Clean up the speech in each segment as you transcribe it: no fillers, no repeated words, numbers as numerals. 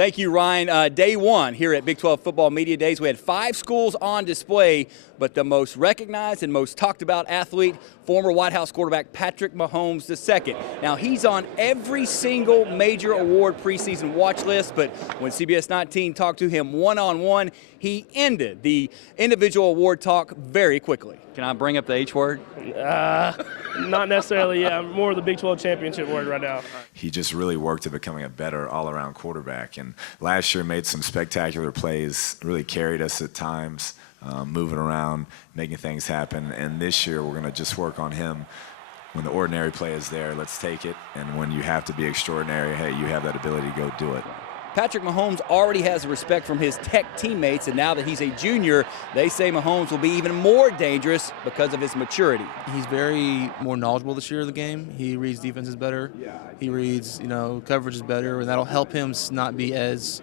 Thank you, Ryan. Day one here at Big 12 Football Media Days, we had 5 schools on display, but the most recognized and most talked about athlete, former White House quarterback Patrick Mahomes II. Now, he's on every single major award preseason watch list, but when CBS 19 talked to him one-on-one, he ended the individual award talk very quickly. Can I bring up the H word? Not necessarily, yeah. More of the Big 12 championship word right now. He just really worked at becoming a better all-around quarterback, and last year made some spectacular plays, really carried us at times, moving around, making things happen, and this year we're going to just work on him. When the ordinary play is there, let's take it, and when you have to be extraordinary, hey, you have that ability to go do it. Patrick Mahomes already has respect from his Tech teammates, and now that he's a junior, they say Mahomes will be even more dangerous because of his maturity. He's very more knowledgeable this year of the game. He reads defenses better. He reads, coverages better, and that'll help him not be as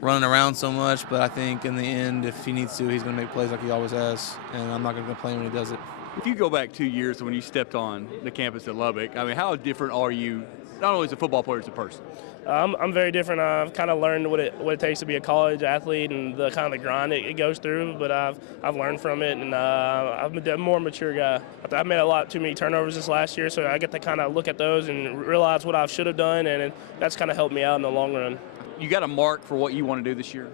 running around so much. But I think in the end, if he needs to, he's going to make plays like he always has, and I'm not going to complain when he does it. If you go back 2 years to when you stepped on the campus at Lubbock, I mean, how different are you, not only as a football player, as a person? I'm very different. I've kind of learned what it takes to be a college athlete and the kind of the grind it goes through. But I've learned from it, and I'm a more mature guy. I've made too many turnovers this last year, so I get to kind of look at those and realize what I should have done, and that's kind of helped me out in the long run. You got a mark for what you want to do this year?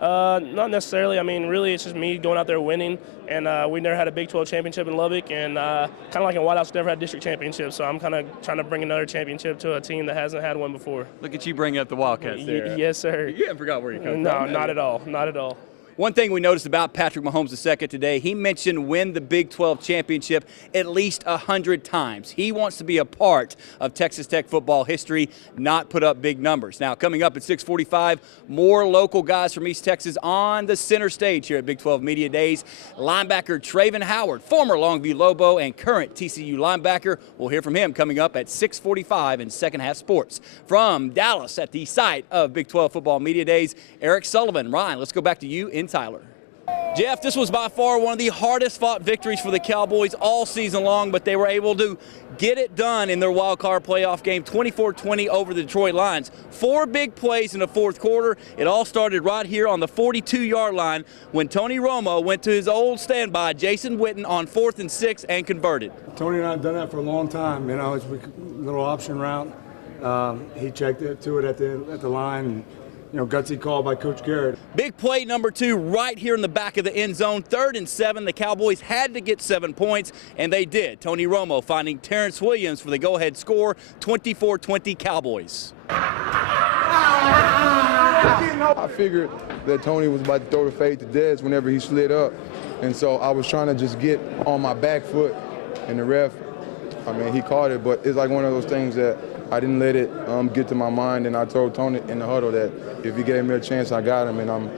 Not necessarily. I mean, really, it's just me going out there winning. And we never had a Big 12 championship in Lubbock, and kind of like in White House, never had district championships. So I'm kind of trying to bring another championship to a team that hasn't had one before. Look at you bringing up the Wildcats there. Yes, sir. You haven't forgot where you come from. No, not at all. Not at all. One thing we noticed about Patrick Mahomes II today, he mentioned win the Big 12 championship at least 100 times. He wants to be a part of Texas Tech football history, not put up big numbers. Now, coming up at 6:45, more local guys from East Texas on the center stage here at Big 12 Media Days. Linebacker Traven Howard, former Longview Lobo and current TCU linebacker. We'll hear from him coming up at 6:45 in Second Half Sports. From Dallas at the site of Big 12 Football Media Days, Eric Sullivan. Ryan, let's go back to you in Tyler. Jeff, this was by far one of the hardest fought victories for the Cowboys all season long, but they were able to get it done in their wild card playoff game, 24-20 over the Detroit Lions. 4 big plays in the fourth quarter. It all started right here on the 42-yard line when Tony Romo went to his old standby, Jason Witten, on 4th and 6 and converted. Tony and I have done that for a long time. It's a little option route. He checked it to it at the line. And, gutsy call by Coach Garrett. Big play number 2 right here in the back of the end zone, 3rd and 7. The Cowboys had to get 7 points, and they did. Tony Romo finding Terrence Williams for the go-ahead score, 24-20 Cowboys. I figured that Tony was about to throw the fade to Dez whenever he slid up, and so I was trying to just get on my back foot, and the ref, he caught it, but it's like one of those things that I didn't let it get to my mind, and I told Tony in the huddle that if he gave me a chance, I got him, and I'm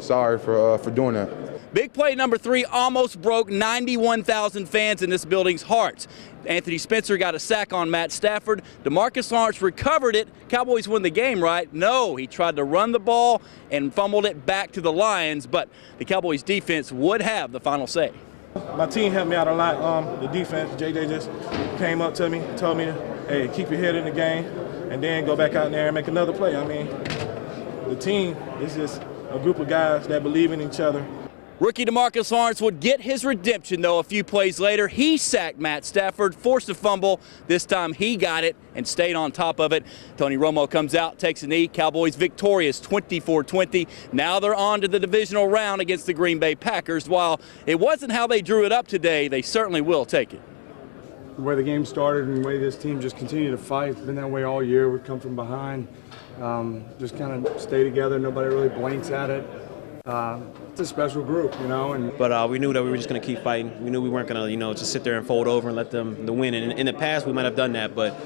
sorry for doing that. Big play number 3 almost broke 91,000 fans in this building's hearts. Anthony Spencer got a sack on Matt Stafford. DeMarcus Lawrence recovered it. Cowboys win the game, right? No, he tried to run the ball and fumbled it back to the Lions, but the Cowboys defense would have the final say. My team helped me out a lot. The defense, JJ just came up to me, told me, hey, keep your head in the game, and then go back out there and make another play. The team is just a group of guys that believe in each other. Rookie DeMarcus Lawrence would get his redemption, though, a few plays later. He sacked Matt Stafford, forced a fumble. This time he got it and stayed on top of it. Tony Romo comes out, takes a knee. Cowboys victorious, 24-20. Now they're on to the divisional round against the Green Bay Packers. While it wasn't how they drew it up today, they certainly will take it. The way the game started and the way this team just continued to fight, it's been that way all year. We'd come from behind, just kind of stay together. Nobody really blinks at it. It's a special group, But we knew that we were just going to keep fighting. We knew we weren't going to, just sit there and fold over and let them win. And in the past, we might have done that, but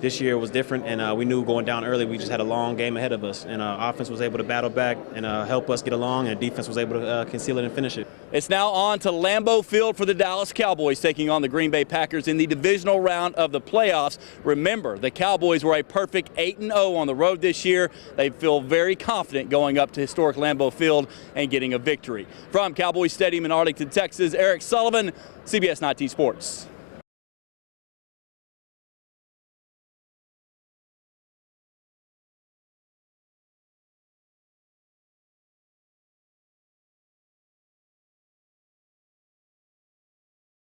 this year was different, and we knew going down early, we just had a long game ahead of us. And offense was able to battle back and help us get along, and defense was able to conceal it and finish it. It's now on to Lambeau Field for the Dallas Cowboys, taking on the Green Bay Packers in the divisional round of the playoffs. Remember, the Cowboys were a perfect 8-0 on the road this year. They feel very confident going up to historic Lambeau Field and getting a victory. From Cowboys Stadium in Arlington, Texas, Eric Sullivan, CBS 19 Sports.